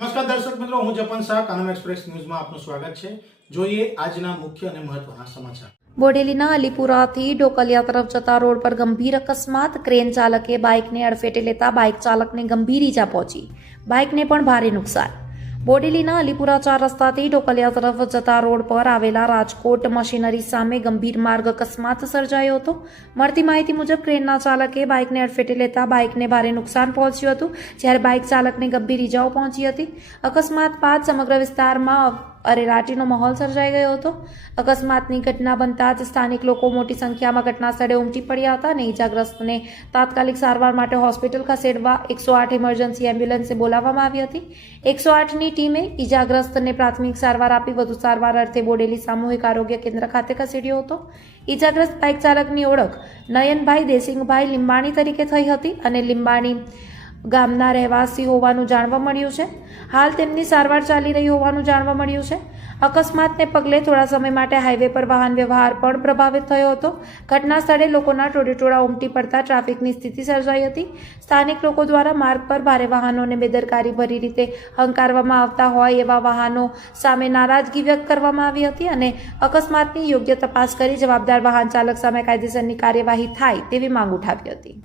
નમસ્કાર દર્શક મિત્રો, હું જપન શાહ કાનમ એક્સપ્રેસ ન્યૂઝમાં આપનું સ્વાગત છે। જોઈએ આજના મુખ્ય અને મહત્વના સમાચાર। બોડેલીના અલીપુરાથી ઢોકલિયા તરફ જતા રોડ પર ગંભીર અકસ્માત। ક્રેન ચાલકે બાઇકને અડફેટે લેતા બાઇક ચાલકને ગંભીર ઈજા પહોંચી, બાઇકને પણ ભારે નુકસાન। બોડેલીના અલીપુરા 4 રસ્તાથી ઢોકલિયા તરફ જતા રોડ પર આવેલા રાજકોટ મશીનરી સામે ગંભીર માર્ગ અકસ્માત સર્જાયો હતો। મળતી માહિતી મુજબ ક્રેનના ચાલકે બાઇકને અડફેટે લેતા બાઇકને ભારે નુકસાન પહોંચ્યું હતું, જ્યારે બાઇક ચાલકને ગંભીર ઈજાઓ પહોંચી હતી। અકસ્માત બાદ સમગ્ર વિસ્તારમાં અરેરાટીનો માહોલ સર્જાઈ ગયો હતો। અકસ્માતની ઘટના બનતા જ સ્થાનિક લોકો મોટી સંખ્યામાં ઘટના સ્થળે ઉમટી પડ્યા હતા અને ઈજાગ્રસ્તને તાત્કાલિક સારવાર માટે હોસ્પિટલ ખસેડવા 108 ઇમરજન્સી એમ્બ્યુલન્સ બોલાવવામાં આવી હતી। 108ની ટીમે ઈજાગ્રસ્તને પ્રાથમિક સારવાર આપી વધુ સારવાર અર્થે બોડેલી સામૂહિક આરોગ્ય કેન્દ્ર ખાતે ખસેડ્યો હતો। ઈજાગ્રસ્ત બાઇક ચાલકની ઓળખ નયનભાઈ દેસિંગભાઈ લીંબાણી તરીકે થઈ હતી અને લીંબાણી ગામના રહેવાસી હોવાનું જાણવા મળ્યું છે। હાલ તેમની સારવાર ચાલી રહી હોવાનું જાણવા મળ્યું છે। અકસ્માતને પગલે થોડા સમય માટે હાઈવે પર વાહન વ્યવહાર પણ પ્રભાવિત થયો હતો। ઘટના સ્થળે લોકોના ટોળેટોળા ઉમટી પડતા ટ્રાફિકની સ્થિતિ સર્જાઈ હતી। સ્થાનિક લોકો દ્વારા માર્ગ પર ભારે વાહનોને બેદરકારી ભરી રીતે હંકારવામાં આવતા હોય એવા વાહનો સામે નારાજગી વ્યક્ત કરવામાં આવી હતી અને અકસ્માતની યોગ્ય તપાસ કરી જવાબદાર વાહન ચાલક સામે કાયદેસરની કાર્યવાહી થાય તેવી માંગ ઉઠાવી હતી।